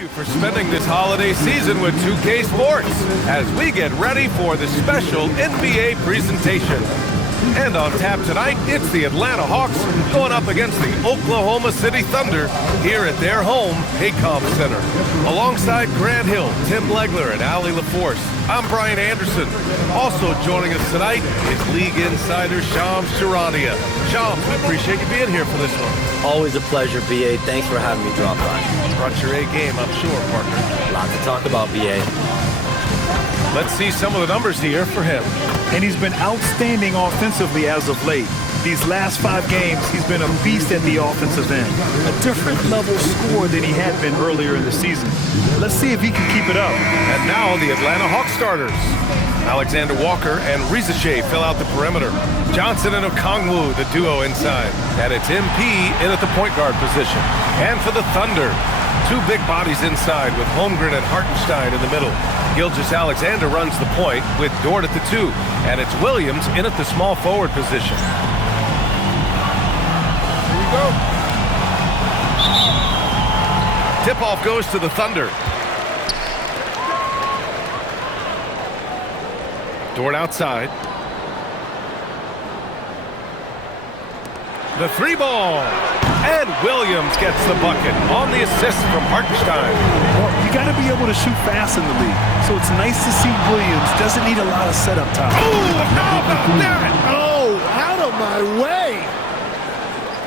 you for spending this holiday season with 2K Sports as we get ready for the special NBA presentation. And on tap tonight, it's the Atlanta Hawks going up against the Oklahoma City Thunder here at their home, Paycom Center. Alongside Grant Hill, Tim Legler, and Allie LaForce, I'm Brian Anderson. Also joining us tonight is League Insider Shams Charania. Shams, we appreciate you being here for this one. Always a pleasure, BA. Thanks for having me drop by. Brought your A game, I'm sure, partner. A lot to talk about, BA. Let's see some of the numbers here for him. And he's been outstanding offensively as of late. These last 5 games, he's been a beast at the offensive end. A different level scorer than he had been earlier in the season. Let's see if he can keep it up. And now the Atlanta Hawks starters. Alexander Walker and Reza Shea fill out the perimeter. Johnson and Okongwu, the duo inside. And it's MP in at the point guard position. And for the Thunder, 2 big bodies inside with Holmgren and Hartenstein in the middle. Gilgeous-Alexander runs the point with Dort at the 2. And it's Williams in at the small forward position. Here we go. Tip-off goes to the Thunder. Dort outside. The 3 ball. And Williams gets the bucket on the assist from Hartenstein. Well, you got to be able to shoot fast in the league. So it's nice to see Williams doesn't need a lot of setup time. Oh, how about that? Oh, out of my way.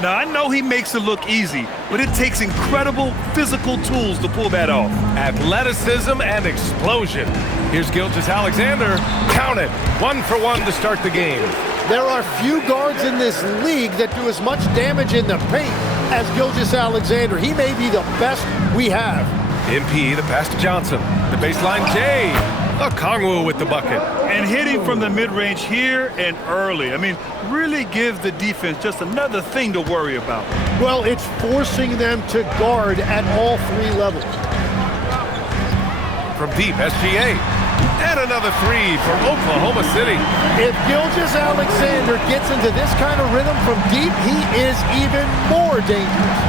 Now, I know he makes it look easy, but it takes incredible physical tools to pull that off. Athleticism and explosion. Here's Gilgeous-Alexander. Count it. 1 for 1 to start the game. There are few guards in this league that do as much damage in the paint as Gilgeous-Alexander. He may be the best we have. MP, the pass to Johnson. The baseline, Jay. Okongwu with the bucket. And hitting from the mid-range here and early. I mean, really give the defense just another thing to worry about. Well, it's forcing them to guard at all 3 levels. From deep, SGA. And another 3 from Oklahoma City. If Gilgeous-Alexander gets into this kind of rhythm from deep, he is even more dangerous.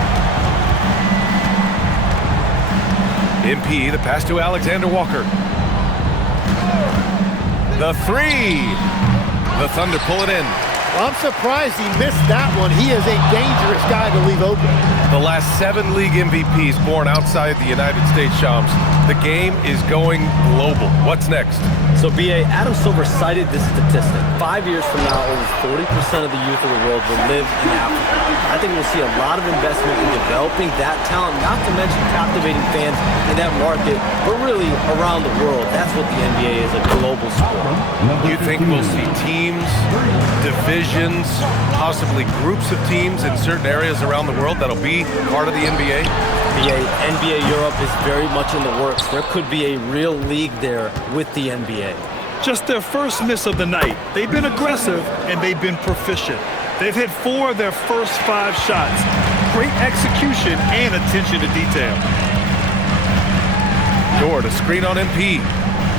MP, the pass to Alexander Walker. The 3. The Thunder pull it in. Well, I'm surprised he missed that one. He is a dangerous guy to leave open. The last 7 league MVPs born outside the United States, Shams. The game is going global. What's next? So, BA, Adam Silver cited this statistic. 5 years from now, over 40% of the youth of the world will live in Africa. I think we'll see a lot of investment in developing that talent, not to mention captivating fans in that market, but really around the world. That's what the NBA is, a global sport. You think we'll see teams, divisions, possibly groups of teams in certain areas around the world that'll be part of the NBA? NBA Europe is very much in the works. There could be a real league there with the NBA. Just their first miss of the night. They've been aggressive and they've been proficient. They've hit 4 of their first 5 shots. Great execution and attention to detail. Dort, a screen on MP.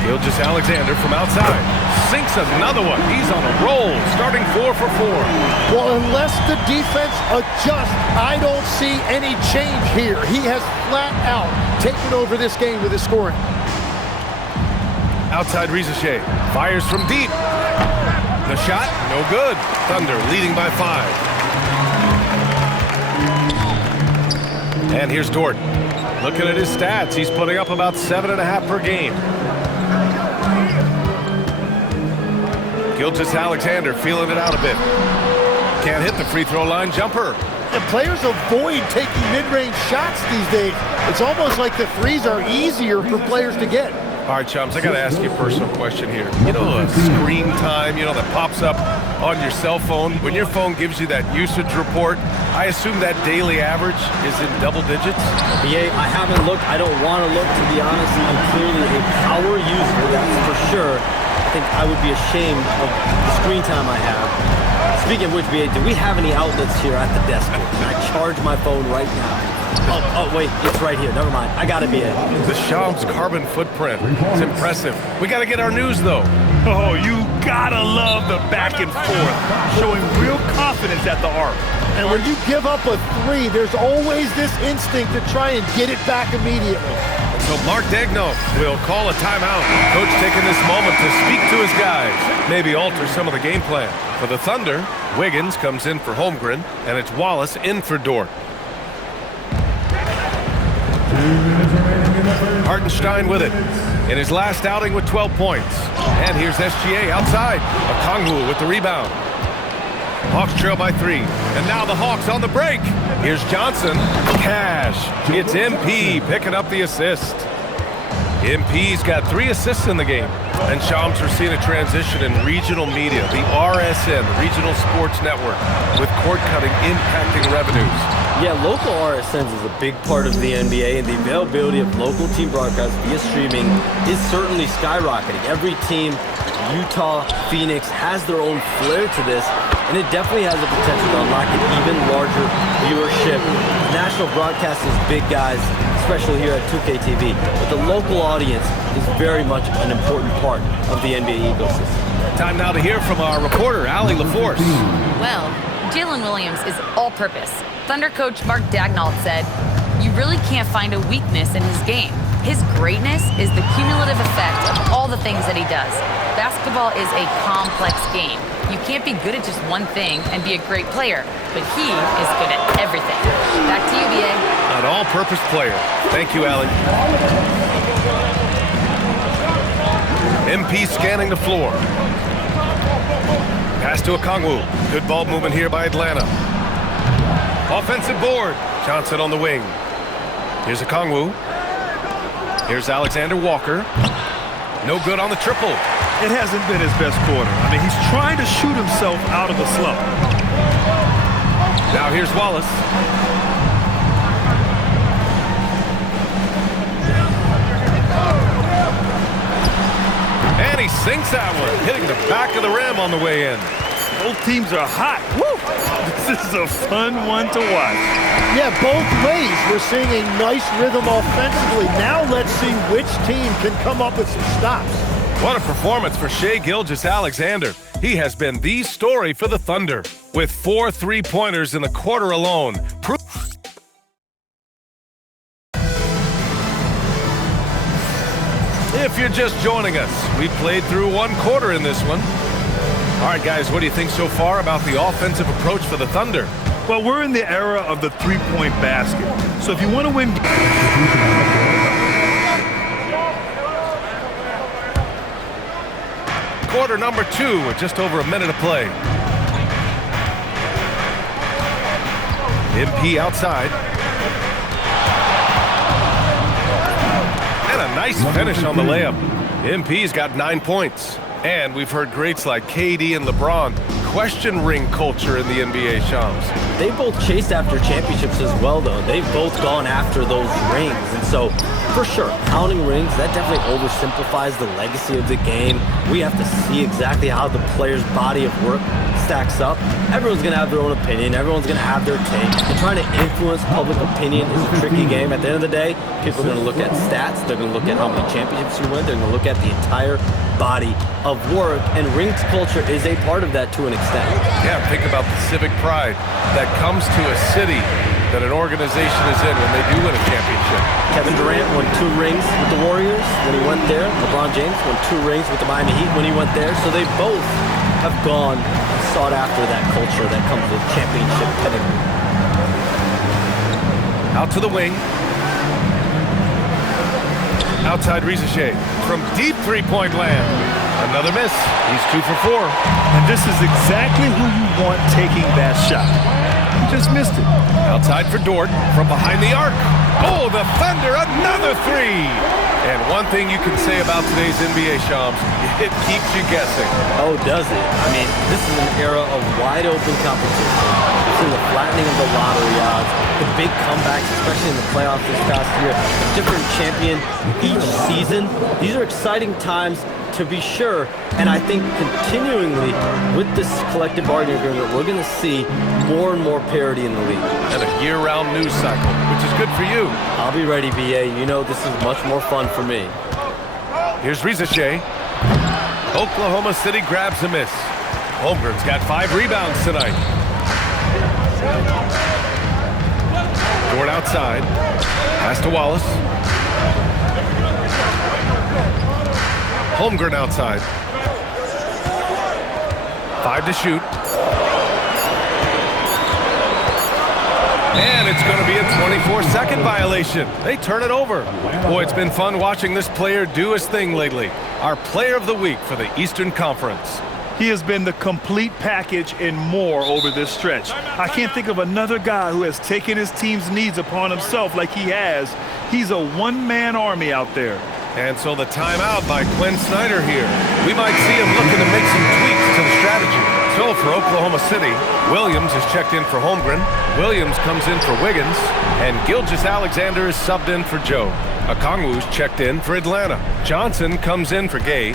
Gilgeous-Alexander from outside. Sinks another one. He's on a roll, starting 4 for 4. Well, unless the defense adjusts, I don't see any change here. He has flat out taken over this game with his scoring. Outside Reza Shea. Fires from deep. The shot, no good. Thunder leading by 5. And here's Dort. Looking at his stats, he's putting up about 7.5 per game. Gilgeous-Alexander feeling it out a bit. Can't hit the free throw line jumper. The players avoid taking mid-range shots these days. It's almost like the threes are easier for players to get. All right, Chums, I got to ask you a personal question here. You know, screen time, that pops up on your cell phone. When your phone gives you that usage report, I assume that daily average is in double digits? BA, I haven't looked. I don't want to look, to be honest. I'm clearly a power user, that's for sure. I think I would be ashamed of the screen time I have. Speaking of which, BA, do we have any outlets here at the desk? Can I charge my phone right now? Oh, wait, it's right here. Never mind. I got it, BA. The Shams carbon footprint. It's impressive. We got to get our news, though. Oh, you gotta love the back and forth, showing real confidence at the arc. And when you give up a 3, there's always this instinct to try and get it back immediately. So Mark Daigneault will call a timeout. Coach taking this moment to speak to his guys, maybe alter some of the game plan. For the Thunder, Wiggins comes in for Holmgren, and it's Wallace in for Dort. Hartenstein with it in his last outing with 12 points. And here's SGA outside. Okongwu with the rebound. Hawks trail by 3. And now the Hawks on the break. Here's Johnson. Cash. It's MP picking up the assist. MP's got 3 assists in the game. And Shams are seeing a transition in regional media, the RSN, Regional Sports Network, with cord-cutting impacting revenues. Yeah, local RSNs is a big part of the NBA, and the availability of local team broadcasts via streaming is certainly skyrocketing. Every team, Utah, Phoenix, has their own flair to this, and it definitely has the potential to unlock an even larger viewership. National broadcast is big, guys, especially here at 2K TV, but the local audience is very much an important part of the NBA ecosystem. Time now to hear from our reporter, Allie LaForce. Well, Jalen Williams is all-purpose. Thunder coach Mark Daigneault said, "You really can't find a weakness in his game. His greatness is the cumulative effect of all the things that he does. Basketball is a complex game. You can't be good at just one thing and be a great player, but he is good at everything." Back to you, BA. An all-purpose player. Thank you, Allie. MP scanning the floor. Pass to Okongwu. Good ball movement here by Atlanta. Offensive board. Johnson on the wing. Here's Okongwu. Here's Alexander Walker. No good on the triple. It hasn't been his best quarter. I mean, he's trying to shoot himself out of a slump. Now here's Wallace. And he sinks that one, hitting the back of the rim on the way in. Both teams are hot. Woo! This is a fun one to watch. Yeah, both ways. We're seeing a nice rhythm offensively. Now let's see which team can come up with some stops. What a performance for Shai Gilgeous-Alexander. He has been the story for the Thunder, with 4 3-pointers in the quarter alone. If you're just joining us, we played through 1 quarter in this one. All right, guys, what do you think so far about the offensive approach for the Thunder? Well, we're in the era of the three-point basket. So if you want to win... Quarter number 2 with just over a minute of play. MP outside. And a nice finish on the layup. MP's got 9 points. And we've heard greats like KD and LeBron question ring culture in the NBA, Shams. They both chased after championships as well, though. They've both gone after those rings. And so, for sure, counting rings, that definitely oversimplifies the legacy of the game. We have to see exactly how the player's body of work stacks up. Everyone's going to have their own opinion. Everyone's going to have their take. And trying to influence public opinion is a tricky game. At the end of the day, people are going to look at stats. They're going to look at how many championships you win. They're going to look at the entire body of work, and rings culture is a part of that to an extent. Yeah, think about the civic pride that comes to a city that an organization is in when they do win a championship. Kevin Durant won 2 rings with the Warriors when he went there. LeBron James won 2 rings with the Miami Heat when he went there. So they both have gone and sought after that culture that comes with championship pedigree. Out to the wing. Outside Risache from deep three-point land. Another miss. He's 2 for 4. And this is exactly who you want taking that shot. He just missed it. Outside for Dort from behind the arc. Oh, the Thunder, another 3. And one thing you can say about today's NBA, Shams, it keeps you guessing. Oh, does it? I mean, this is an era of wide open competition. We've seen the flattening of the lottery odds, the big comebacks, especially in the playoffs this past year, a different champion each season. These are exciting times to be sure, and I think continuingly with this collective bargaining agreement, we're going to see more and more parity in the league. And a year-round news cycle, which is good for you. I'll be ready, BA. You know this is much more fun for me. Here's Risache. Oklahoma City grabs a miss. Holmgren's got 5 rebounds tonight. Dort outside. Pass to Wallace. Holmgren outside. 5 to shoot. And it's going to be a 24-second violation. They turn it over. Boy, it's been fun watching this player do his thing lately. Our player of the week for the Eastern Conference. He has been the complete package and more over this stretch. I can't think of another guy who has taken his team's needs upon himself like he has. He's a one-man army out there. And so the timeout by Quinn Snyder here. We might see him looking to make some tweaks to the strategy. So for Oklahoma City, Williams is checked in for Holmgren. Williams comes in for Wiggins. And Gilgeous-Alexander is subbed in for Joe. Okongwu's checked in for Atlanta. Johnson comes in for Gay.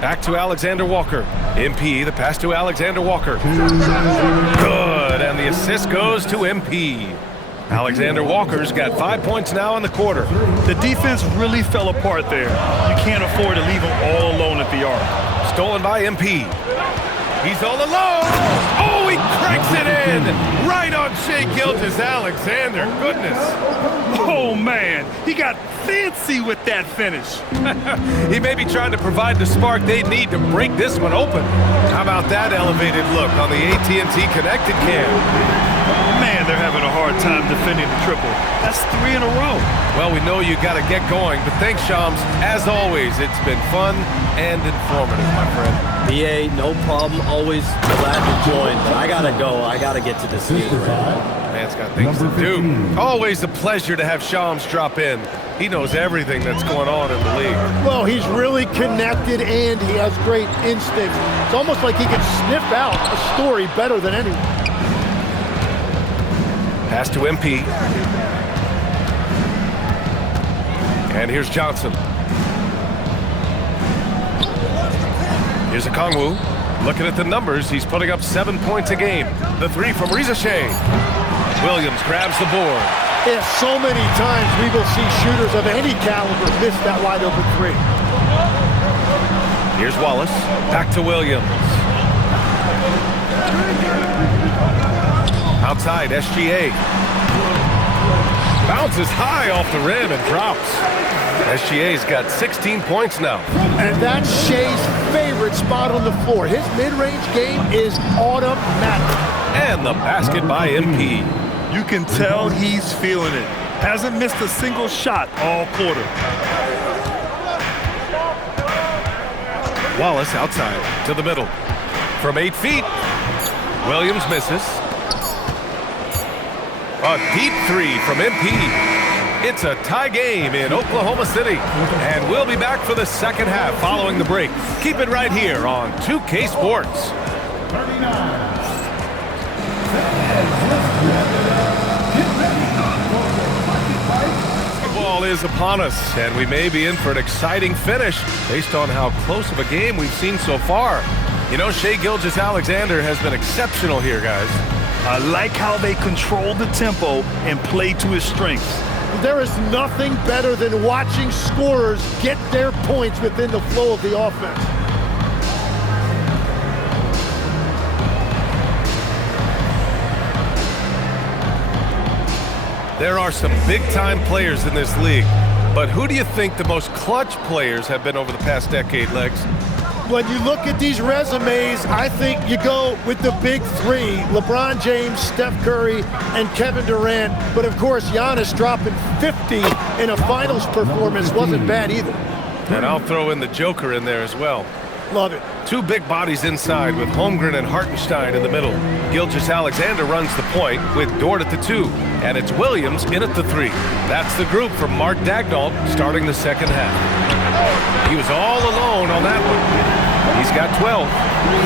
Back to Alexander Walker. MP, the pass to Alexander Walker. Good, and the assist goes to MP. Alexander Walker's got 5 points now in the quarter. The defense really fell apart there. You can't afford to leave him all alone at the arc. Stolen by MP. He's all alone. Oh, he cracks it in. Right on Shai Gilgeous-Alexander. Goodness. Oh, man. He got fancy with that finish. He may be trying to provide the spark they need to break this one open. How about that elevated look on the AT&T Connected Cam? Man, they're having a hard time defending the triple. That's 3 in a row. Well, we know you got to get going, but thanks, Shams. As always, it's been fun and informative, my friend. BA, no problem. Always glad to join, but I gotta go. I gotta get to this game. Man's got things to do. Always a pleasure to have Shams drop in. He knows everything that's going on in the league. Well, he's really connected and he has great instincts. It's almost like he can sniff out a story better than anyone. Pass to MP. And here's Johnson. Here's Okongwu. Looking at the numbers, he's putting up 7 points a game. The 3 from Reza Shai. Williams grabs the board. Yeah, so many times we will see shooters of any caliber miss that wide open 3. Here's Wallace. Back to Williams. Outside, SGA. Bounces high off the rim and drops. SGA's got 16 points now. And that's Shai's favorite spot on the floor. His mid-range game is automatic. And the basket by MP. You can tell he's feeling it. Hasn't missed a single shot all quarter. Wallace outside to the middle. From 8 feet. Williams misses. A deep 3 from MP. It's a tie game in Oklahoma City. And we'll be back for the second half following the break. Keep it right here on 2K Sports. Basketball is upon us, and we may be in for an exciting finish based on how close of a game we've seen so far. You know, Shai Gilgeous-Alexander has been exceptional here, guys. I like how they control the tempo and play to his strengths. There is nothing better than watching scorers get their points within the flow of the offense. There are some big-time players in this league, but who do you think the most clutch players have been over the past decade, Legs? When you look at these resumes, I think you go with the big 3, LeBron James, Steph Curry, and Kevin Durant. But of course, Giannis dropping 50 in a finals performance wasn't bad either. And I'll throw in the Joker in there as well. Love it. 2 big bodies inside with Holmgren and Hartenstein in the middle. Gilgeous-Alexander runs the point with Dort at the 2. And it's Williams in at the 3. That's the group from Mark Daigneault starting the second half. He was all alone on that one. He's got 12.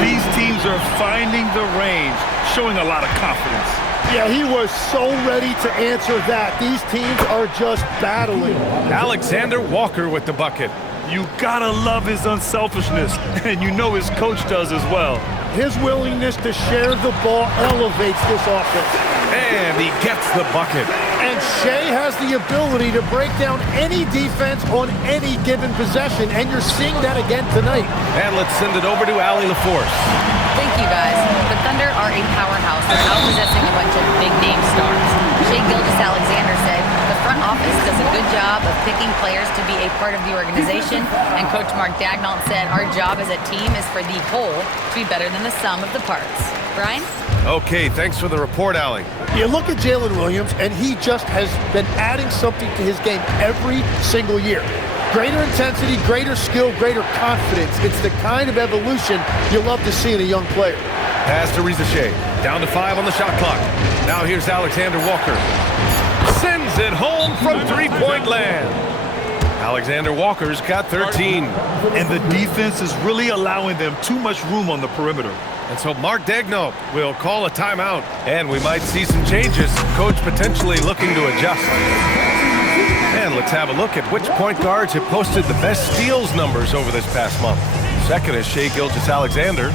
These teams are finding the range, showing a lot of confidence. Yeah, he was so ready to answer that. These teams are just battling. Alexander Walker with the bucket. You gotta love his unselfishness, and you know his coach does as well. His willingness to share the ball elevates this offense. And he gets the bucket. And Shai has the ability to break down any defense on any given possession, and you're seeing that again tonight. And let's send it over to Allie LaForce. Thank you, guys. The Thunder are a powerhouse without possessing a bunch of big-name stars. Shai Gilgeous-Alexander said the front office does a good job of picking players to be a part of the organization, and Coach Mark Daigneault said our job as a team is for the whole to be better than the sum of the parts. Brian? Okay, thanks for the report, Allie. You look at Jalen Williams, and he just has been adding something to his game every single year. Greater intensity, greater skill, greater confidence. It's the kind of evolution you love to see in a young player. Pass to Risacher. Down to 5 on the shot clock. Now here's Alexander Walker. Sends it home from three-point land. Alexander Walker's got 13. And the defense is really allowing them too much room on the perimeter. And so Mark Daigneault will call a timeout. And we might see some changes. Coach potentially looking to adjust. And let's have a look at which point guards have posted the best steals numbers over this past month. Second is Shai Gilgeous-Alexander.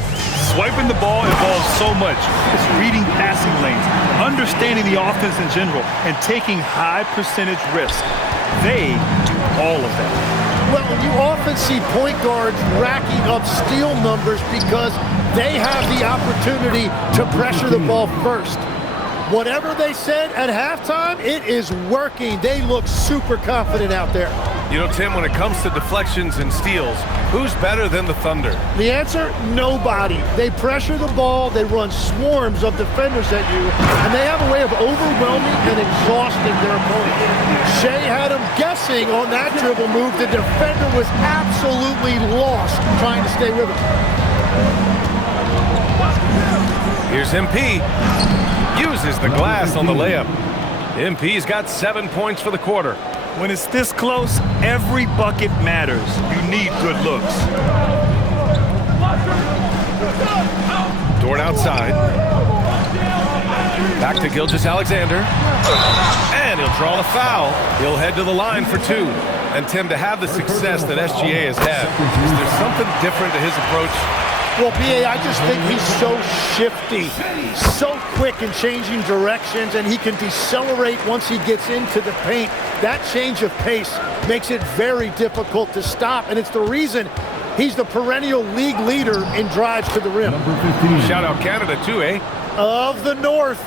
Swiping the ball involves so much. It's reading passing lanes, understanding the offense in general, and taking high percentage risks. They do all of that. Well, you often see point guards racking up steal numbers because they have the opportunity to pressure the ball first. Whatever they said at halftime, it is working. They look super confident out there. You know, Tim, when it comes to deflections and steals, who's better than the Thunder? The answer, nobody. They pressure the ball, they run swarms of defenders at you, and they have a way of overwhelming and exhausting their opponent. Shai had him guessing on that dribble move. The defender was absolutely lost trying to stay with him. Here's MP. Uses the glass on the layup. MP's got 7 points for the quarter. When it's this close, every bucket matters. You need good looks. Dort outside. Back to Gilgeous-Alexander. And he'll draw the foul. He'll head to the line for 2. And Tim, to have the success that SGA has had, is there something different to his approach? Well, B.A., I just think he's so shifty, so quick in changing directions, and he can decelerate once he gets into the paint. That change of pace makes it very difficult to stop, and it's the reason he's the perennial league leader in drives to the rim. Shout out Canada too, eh? Of the North.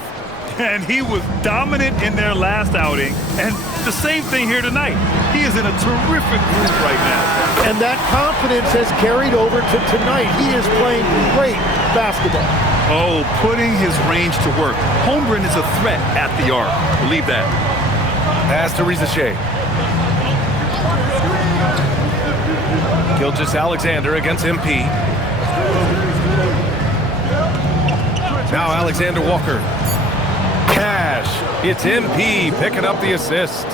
And he was dominant in their last outing. And the same thing here tonight. He is in a terrific group right now. And that confidence has carried over to tonight. He is playing great basketball. Oh, putting his range to work. Holmgren is a threat at the arc. Believe that. Pass to Risacher. Gilgeous-Alexander against MP. Now Alexander Walker. Cash. It's MP picking up the assist.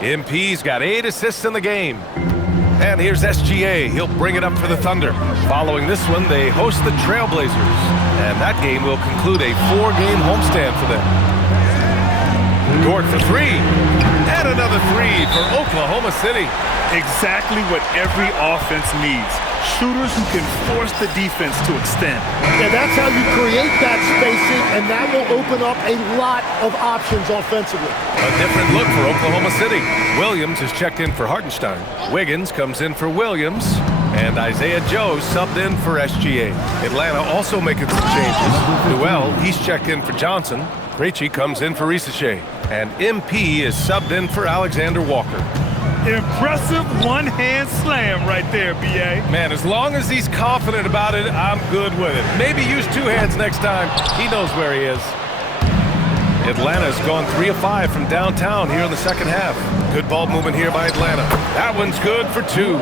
MP's got 8 assists in the game. And here's SGA. He'll bring it up for the Thunder. Following this one, they host the Trailblazers. And that game will conclude a 4-game homestand for them. Dort for 3. And another 3 for Oklahoma City. Exactly what every offense needs. Shooters who can force the defense to extend. And that's how you create that spacing, and that will open up a lot of options offensively. A different look for Oklahoma City. Williams is checked in for Hartenstein. Wiggins comes in for Williams. And Isaiah Joe subbed in for SGA. Atlanta also making some changes. Newell, he's checked in for Johnson. Krejci comes in for Risacher. And MP is subbed in for Alexander Walker. Impressive one-hand slam right there, B.A. Man, as long as he's confident about it, I'm good with it. Maybe use 2 hands next time. He knows where he is. Atlanta's gone 3 of 5 from downtown here in the second half. Good ball movement here by Atlanta. That one's good for 2.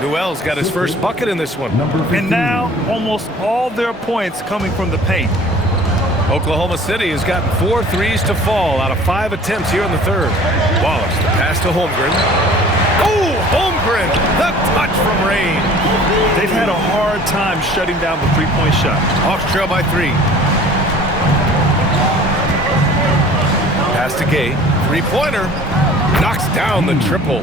Newell's got his first bucket in this one. And now, almost all their points coming from the paint. Oklahoma City has gotten 4 threes to fall out of 5 attempts here in the third. Wallace to pass to Holmgren. Oh, Holmgren, the touch from Rain. They've had a hard time shutting down the three-point shot. Hawks trail by 3. Pass to Gay. 3-pointer. Knocks down the triple.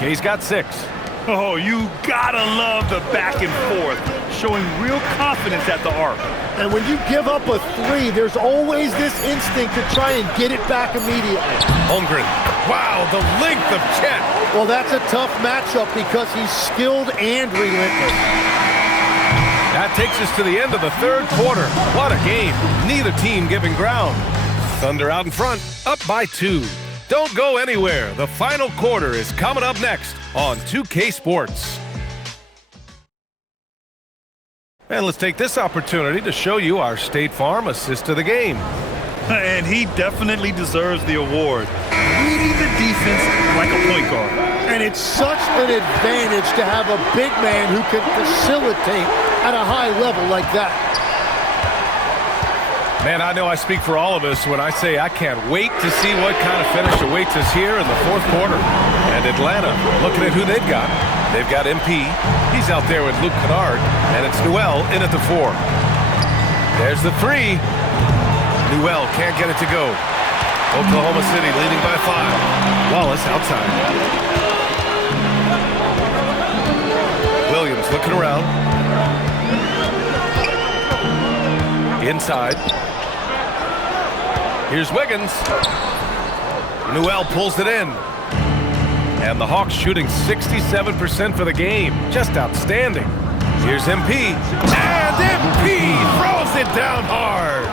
Gay's got 6. Oh, you gotta love the back and forth, showing real confidence at the arc. And when you give up a 3, there's always this instinct to try and get it back immediately. Holmgren. Wow, the length of Chet. Well, that's a tough matchup because he's skilled and relentless. That takes us to the end of the third quarter. What a game. Neither team giving ground. Thunder out in front, up by 2. Don't go anywhere. The final quarter is coming up next on 2K Sports. And let's take this opportunity to show you our State Farm assist of the game. And he definitely deserves the award. Reading the defense like a point guard. And it's such an advantage to have a big man who can facilitate at a high level like that. Man, I know I speak for all of us when I say I can't wait to see what kind of finish awaits us here in the fourth quarter. And Atlanta, looking at who they've got. They've got MP. He's out there with Luke Kennard. And it's Newell in at the 4. There's the 3. Newell can't get it to go. Oklahoma City leading by 5. Wallace outside. Williams looking around. Inside. Here's Wiggins. Newell pulls it in. And the Hawks shooting 67% for the game. Just outstanding. Here's MP. And MP throws it down hard.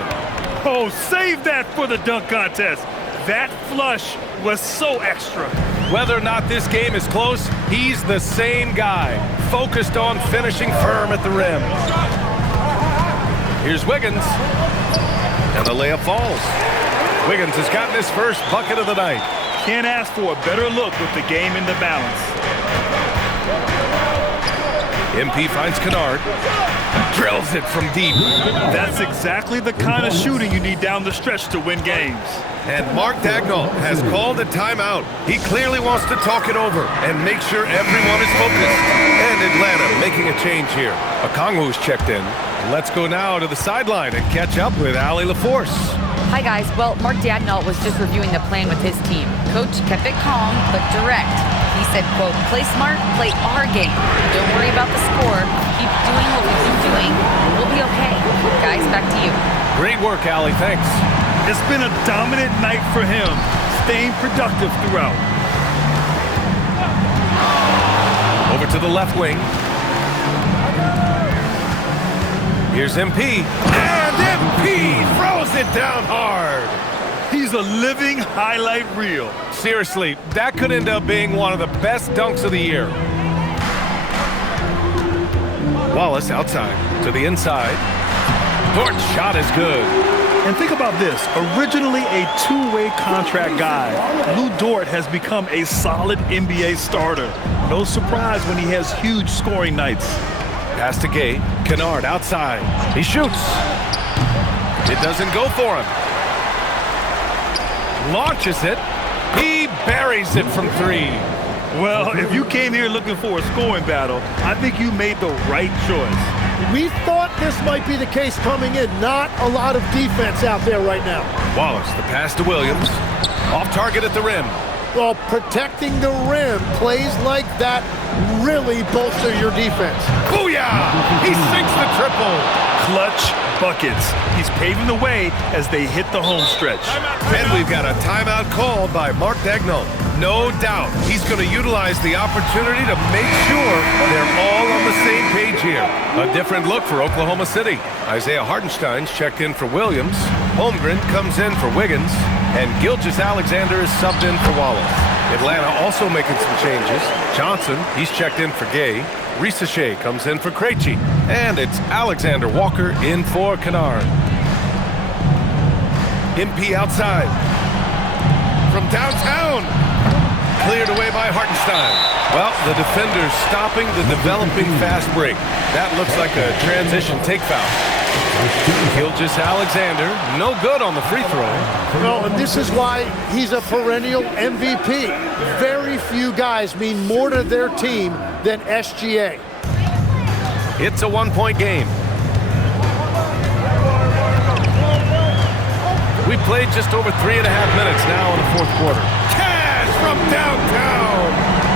Oh, save that for the dunk contest. That flush was so extra. Whether or not this game is close, he's the same guy, focused on finishing firm at the rim. Here's Wiggins, and the layup falls. Wiggins has gotten his first bucket of the night. Can't ask for a better look with the game in the balance. MP finds Kennard, drills it from deep. That's exactly the kind of shooting you need down the stretch to win games. And Mark Daigneault has called a timeout. He clearly wants to talk it over and make sure everyone is focused. And Atlanta making a change here. Okongwu's checked in. Let's go now to the sideline and catch up with Allie LaForce. Hi, guys. Well, Mark Daigneault was just reviewing the plan with his team. Coach kept it calm, but direct. He said, quote, play smart, play our game. Don't worry about the score. Keep doing what we've been doing. We'll be okay. Guys, back to you. Great work, Allie. Thanks. It's been a dominant night for him, staying productive throughout. Over to the left wing. Here's MP. And MP throws it down hard. He's a living highlight reel. Seriously, that could end up being one of the best dunks of the year. Wallace outside to the inside. Dort's shot is good. And think about this. Originally a two-way contract guy, Lu Dort has become a solid NBA starter. No surprise when he has huge scoring nights. Pass to Gay. Kennard outside. He shoots. It doesn't go for him. Launches it. He buries it from 3. Well, if you came here looking for a scoring battle, I think you made the right choice. We thought this might be the case coming in. Not a lot of defense out there right now. Wallace, the pass to Williams. Off target at the rim. Well, protecting the rim, plays like that really bolster your defense. Booyah! He sinks the triple. Clutch buckets. He's paving the way as they hit the home stretch. And we've got a timeout called by Mark Daigneault. No doubt he's going to utilize the opportunity to make sure they're all on the same page here. A different look for Oklahoma City. Isaiah Hartenstein's checked in for Williams. Holmgren comes in for Wiggins. And Gilgeous-Alexander is subbed in for Wallace. Atlanta also making some changes. Johnson, he's checked in for Gay. Risache comes in for Krejci. And it's Alexander Walker in for Kennard. MP outside. From downtown. Cleared away by Hartenstein. Well, the defender's stopping the developing fast break. That looks like a transition take foul. Gilgeous-Alexander, no good on the free throw. No, and this is why he's a perennial MVP. Very few guys mean more to their team than SGA. It's a one-point game. We played just over 3.5 minutes now in the fourth quarter. Cash from downtown.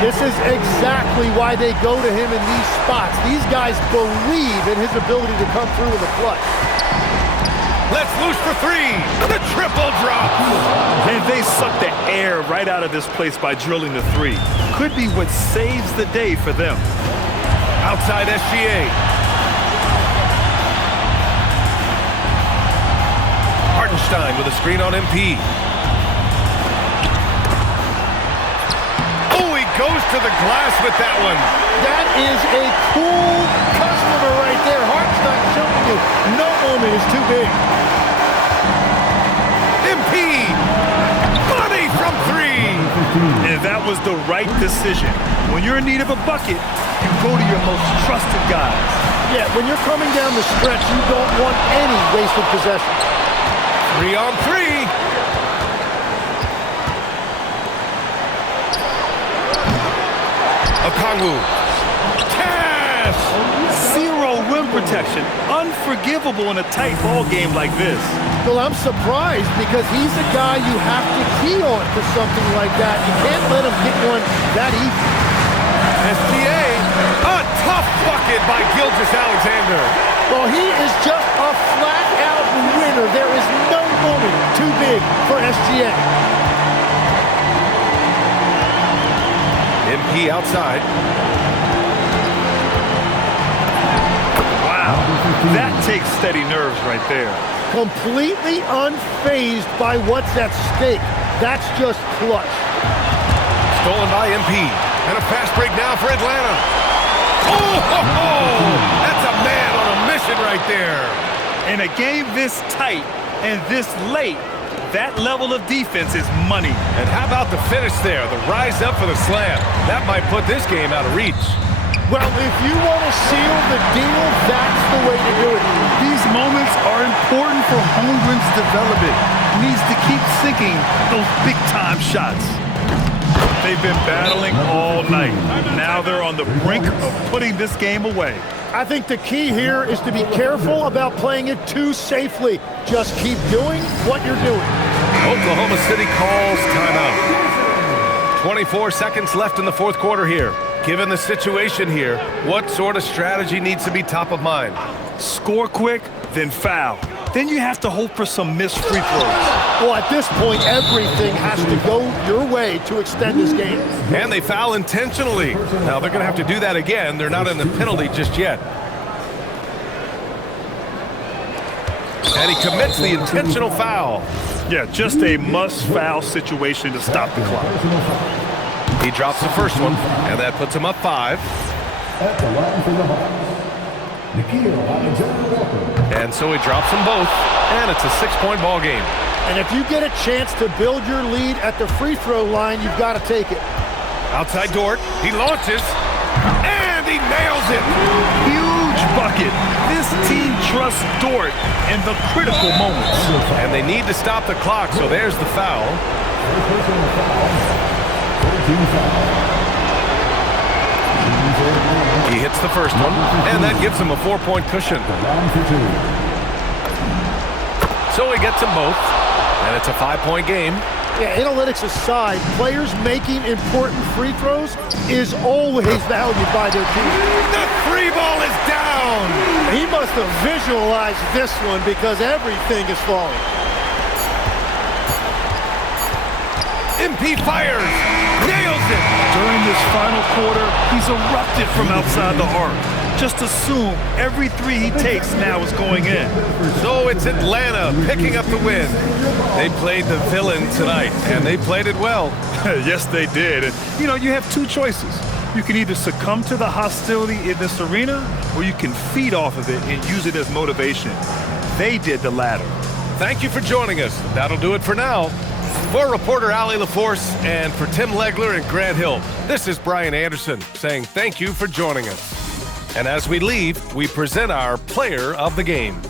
This is exactly why they go to him in these spots. These guys believe in his ability to come through in the clutch. Let's loose for 3. The triple drop. And they suck the air right out of this place by drilling the 3. Could be what saves the day for them. Outside SGA. Hartenstein with a screen on MP. goes to the glass with that one. That is a cool customer right there. Hartsock showing you no moment is too big. MP, money from 3. And that was the right decision. When you're in need of a bucket, you go to your most trusted guys. Yeah, when you're coming down the stretch, you don't want any wasted possession. 3 on 3. Okongwu. Cash! Zero rim protection. Unforgivable in a tight ball game like this. Well, I'm surprised because he's a guy you have to key on for something like that. You can't let him get one that easy. SGA, a tough bucket by Gilgeous-Alexander. Well, he is just a flat-out winner. There is no moment too big for SGA. MP outside. Wow, that takes steady nerves right there. Completely unfazed by what's at stake. That's just clutch. Stolen by MP. And a fast break now for Atlanta. Oh, that's a man on a mission right there. In a game this tight and this late, that level of defense is money. And how about the finish there? The rise up for the slam. That might put this game out of reach. Well, if you want to seal the deal, that's the way to do it. These moments are important for Holmgren's development. He needs to keep sinking those big-time shots. They've been battling all night. Now they're on the brink of putting this game away. I think the key here is to be careful about playing it too safely. Just keep doing what you're doing. Oklahoma City calls timeout. 24 seconds left in the fourth quarter here. Given the situation here, what sort of strategy needs to be top of mind? Score quick, then foul. Then you have to hope for some missed free throws. Well, at this point, everything has to go your way to extend this game. And they foul intentionally. Now, they're going to have to do that again. They're not in the penalty just yet. And he commits the intentional foul. Yeah, just a must-foul situation to stop the clock. He drops the first one, and that puts him up 5. And so he drops them both, and it's a 6-point ball game. And if you get a chance to build your lead at the free throw line, you've got to take it. Outside Dort, he launches, and he nails it. Huge bucket. This team trusts Dort in the critical moments. And they need to stop the clock, so there's the foul. He hits the first one, and that gives him a 4-point cushion. So he gets them both, and it's a 5-point game. Yeah, analytics aside, players making important free throws is always valued by their team. The 3 ball is down. He must have visualized this one because everything is falling. MP fires, nails it. During this final quarter, he's erupted from outside the arc. Just assume every 3 he takes now is going in. So it's Atlanta picking up the win. They played the villain tonight, and they played it well. Yes, they did. And, you know, you have 2 choices. You can either succumb to the hostility in this arena, or you can feed off of it and use it as motivation. They did the latter. Thank you for joining us. That'll do it for now. For reporter Allie LaForce and for Tim Legler and Grant Hill, this is Brian Anderson saying thank you for joining us. And as we leave, we present our player of the game.